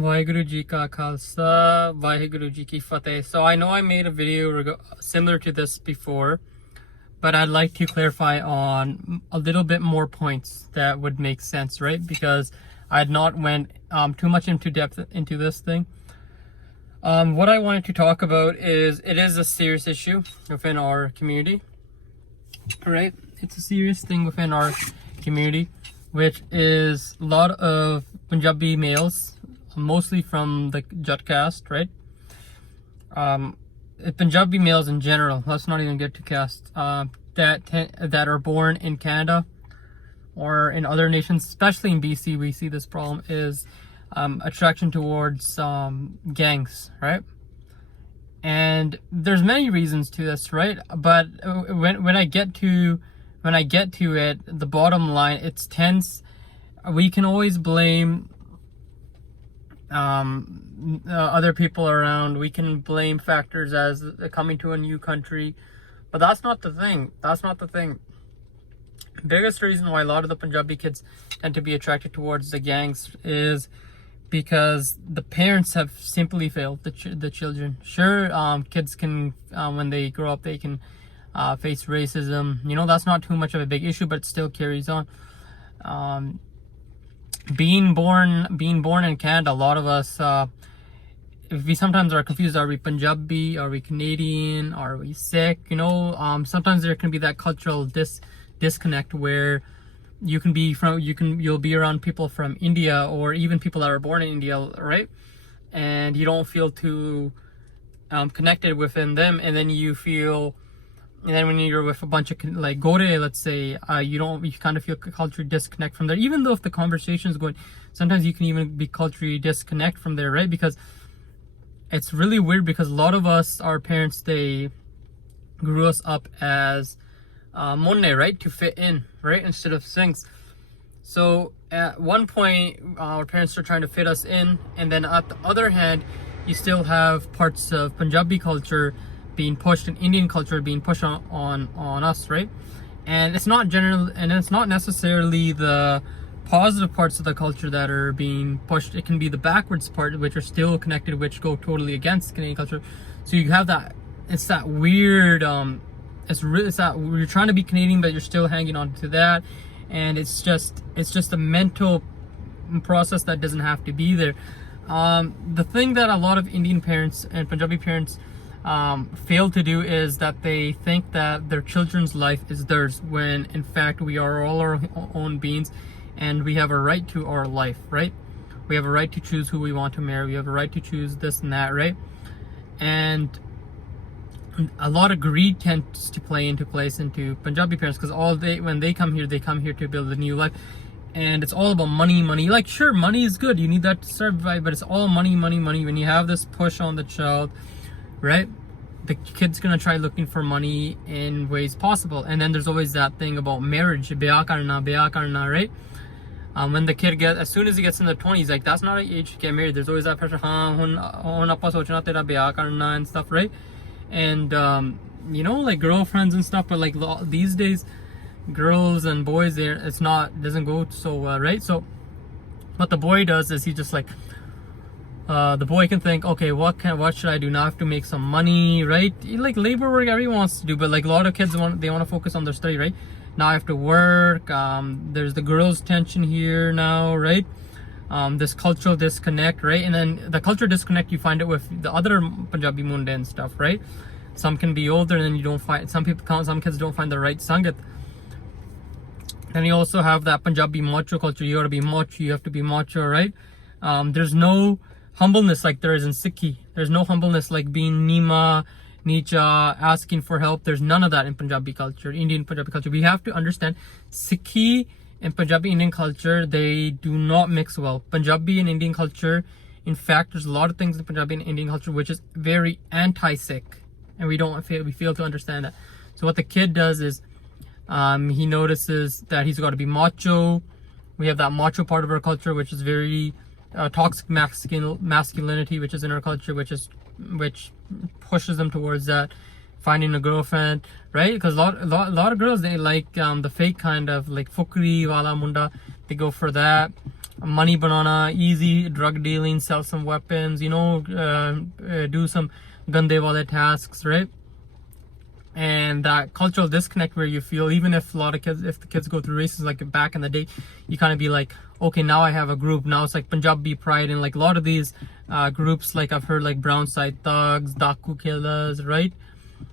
Vaheguru Ji Ka Khalsa, Vaheguru Ji Ki Fateh. So I know I made a video similar to this before, but I'd like to clarify on a little bit more points that would make sense, right? Because I had not went too much into depth into this thing. What I wanted to talk about is it is a serious issue within our community, right? It's a serious thing within our community, which is a lot of Punjabi males, mostly from the Jat caste, right? Punjabi males in general, let's not even get to caste, that are born in Canada or in other nations, especially in BC, we see this problem is attraction towards gangs, right? And there's many reasons to this, right? But when I get to it, the bottom line, it's tense. We can always blame other people around. We can blame factors as coming to a new country, but that's not the thing. Biggest reason why a lot of the Punjabi kids tend to be attracted towards the gangs is because the parents have simply failed the children. Sure, kids can when they grow up they can face racism. That's not too much of a big issue, but it still carries on. Being born in Canada, a lot of us we sometimes are confused. Are we Punjabi? Are we Canadian? Are we Sikh? Sometimes there can be that cultural disconnect where you'll be around people from India or even people that are born in India, right? And you don't feel too connected within them, and then when you're with a bunch of like Gore, let's say, you kind of feel culturally disconnect from there. Even though if the conversation is going, sometimes you can even be culturally disconnect from there, right? Because it's really weird because a lot of us, our parents, they grew us up as Monne, right? To fit in, right? Instead of Singhs. So at one point, our parents are trying to fit us in, and then at the other hand, you still have parts of Punjabi culture being pushed and Indian culture being pushed on us, right? And it's not necessarily the positive parts of the culture that are being pushed. It can be the backwards part, which are still connected, which go totally against Canadian culture. So you have that. It's that weird. It's that you're trying to be Canadian, but you're still hanging on to that, and it's just a mental process that doesn't have to be there. The thing that a lot of Indian parents and Punjabi parents fail to do is that they think that their children's life is theirs, when in fact we are all our own beings and we have a right to our life, right? We have a right to choose who we want to marry. We have a right to choose this and that, right? And a lot of greed tends to play into Punjabi parents, because when they come here to build a new life, and it's all about money. Like, sure, money is good, you need that to survive, but it's all money. When you have this push on the child, right, the kid's gonna try looking for money in ways possible. And then there's always that thing about marriage, biya karna, right? When the kid as soon as he gets in the 20s, like, that's not an age to get married. There's always that pressure, hun aapa sochna tera biya karna and stuff, right? And like girlfriends and stuff, but like these days girls and boys, doesn't go so well, right? So what the boy does is he just like the boy can think, okay, what should I do now? I have to make some money, right? Like labor work everyone wants to do, but like a lot of kids want to focus on their study, right? Now I have to work. There's the girls' tension here now, right? This cultural disconnect, right? And then the cultural disconnect, you find it with the other Punjabi munde and stuff, right? Some can be older, and then you don't find, some kids don't find the right sangat. Then you also have that Punjabi macho culture. You have to be macho, right? There's no humbleness like there is in Sikhi. There's no humbleness like being Nima, Nicha, asking for help. There's none of that in Punjabi culture, Indian Punjabi culture. We have to understand Sikhi and Punjabi Indian culture, they do not mix well. Punjabi and Indian culture, in fact, there's a lot of things in Punjabi and Indian culture which is very anti-Sikh, and we fail to understand that. So what the kid does is he notices that he's got to be macho. We have that macho part of our culture, which is very toxic masculinity, which is in our culture, which pushes them towards that. Finding a girlfriend, right? Because a lot of girls, they like the fake kind of like fukri wala munda. They go for that. money banana, easy drug dealing, sell some weapons, do some gande wale tasks, right? And that cultural disconnect where you feel, even if if the kids go through races like back in the day, you kind of be like, okay, now I have a group. Now it's like Punjabi pride, and like a lot of these groups, like I've heard like Brown Side Thugs, Daku Killers, right?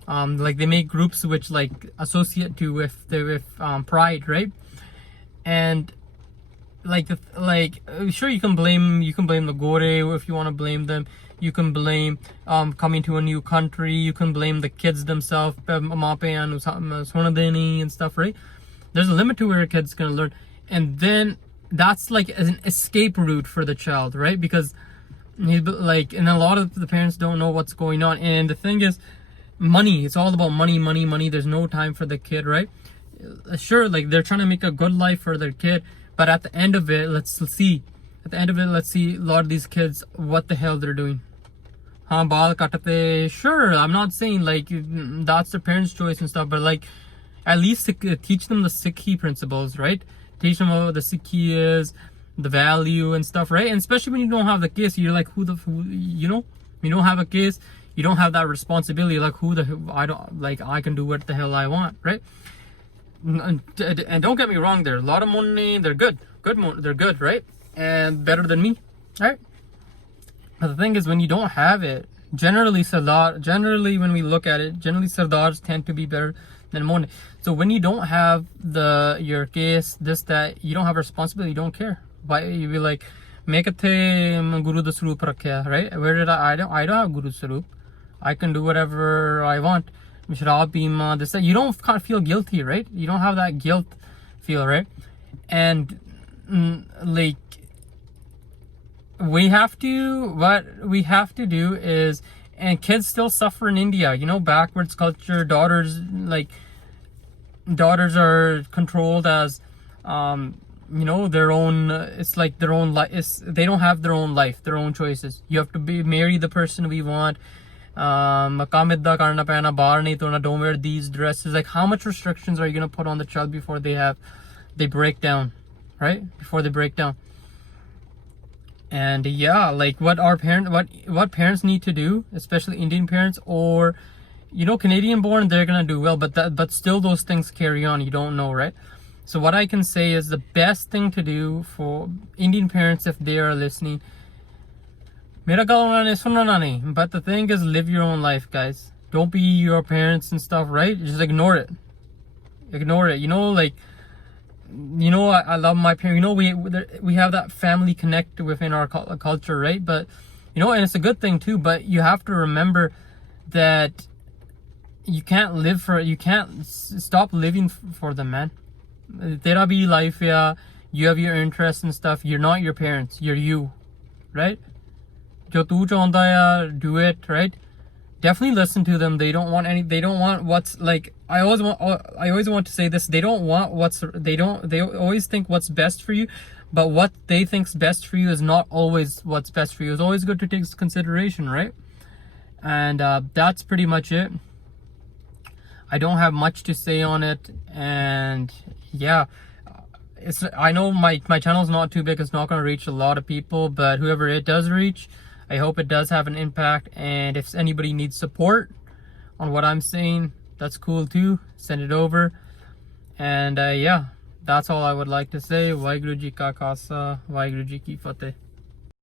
Like they make groups which like associate to with pride, right? And sure, you can blame the Gore if you want to blame them. You can blame coming to a new country. You can blame the kids themselves, and stuff, right? There's a limit to where a kid's gonna learn, and then that's like an escape route for the child, right? Because and a lot of the parents don't know what's going on, and the thing is, money. It's all about money. There's no time for the kid, right? Sure, like they're trying to make a good life for their kid, but at the end of it, let's see a lot of these kids, what the hell they're doing. Sure, I'm not saying like that's the parents' choice and stuff, but like at least teach them the Sikhi principles, right? Teach them what the Sikhi is, the value and stuff, right? And especially when you don't have the case, you're like, you don't have a case, you don't have that responsibility. Like I can do what the hell I want, right? And don't get me wrong, there a lot of money, they're good, they're good, right? And better than me, right? But the thing is, when you don't have it, generally when we look at it, generally Sardars tend to be better than Mon. So when you don't have your case, that, you don't have a responsibility, you don't care. But you be like, make it Guru the Sarup rakhya, right? Where did I don't have Guru Sarup. I can do whatever I want. Sharab Bima, this, that. You don't kind of feel guilty, right? You don't have that guilt feel, right? And what we have to do is, and kids still suffer in India, backwards culture. Daughters are controlled as their own, it's like their own life. They don't have their own life, their own choices. You have to marry the person we want. Don't wear these dresses. Like, how much restrictions are you gonna put on the child before they break down, right? Before they break down. And yeah, like what parents need to do, especially Indian parents, or Canadian born, they're gonna do well, but still those things carry on. You don't know, right? So what I can say is the best thing to do for Indian parents, if they are listening, but the thing is, live your own life, guys. Don't be your parents and stuff, right? Just ignore it. I love my parents. We have that family connect within our culture, right? But and it's a good thing too. But you have to remember that you can't stop living for them, man. Tera bhi life, yeah. You have your interests and stuff. You're not your parents. You're you, right? Jo tu chaunda hai, do it, right? Definitely listen to them. They don't want what's like. I always want to say this. They always think what's best for you, but what they think's best for you is not always what's best for you. It's always good to take consideration, right? And that's pretty much it. I don't have much to say on it, and yeah, I know my channel's not too big. It's not going to reach a lot of people, but whoever it does reach, I hope it does have an impact. And if anybody needs support on what I'm saying, that's cool too. Send it over. And yeah, that's all I would like to say. Waheguru Ji Ka Khalsa, Waheguru Ji Ki Fateh.